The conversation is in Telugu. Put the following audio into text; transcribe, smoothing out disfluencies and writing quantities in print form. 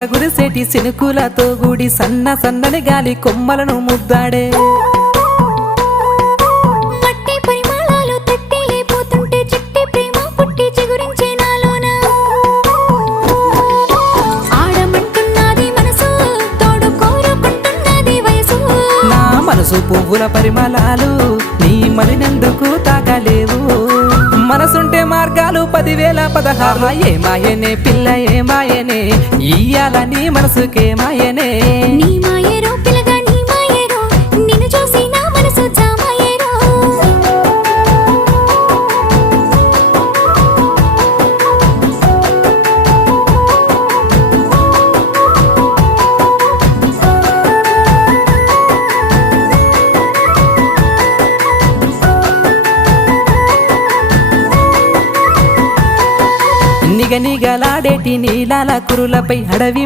గురిసేటి సినుకులతో గూడి సన్న సన్నని గాలి కొమ్మలను ముద్దాడే మట్టి పరిమళాలు తట్టి లేపోతుంటే చిట్టి ప్రేమ పుట్టి చిగురించే నాలోన ఆడమంటున్నది మనసు తోడు కోరుకుంటున్నది వయసు నా మనసు పువ్వుల పరిమళాలు నీ మలినందుకు తాగలేవు మనసుంటే మార్గాలు 10,016 ఏ మాయనే పిల్ల ఏ మాయనే ఇయ్యాల నీ మనసుకే మాయనే నీ మాయేరో పిల్లగా నీ మాయేరో నిన్ను చూసి నా మనసు జామాయేరో నిగనిగలాడేటి నీలాల కురులపై అడవి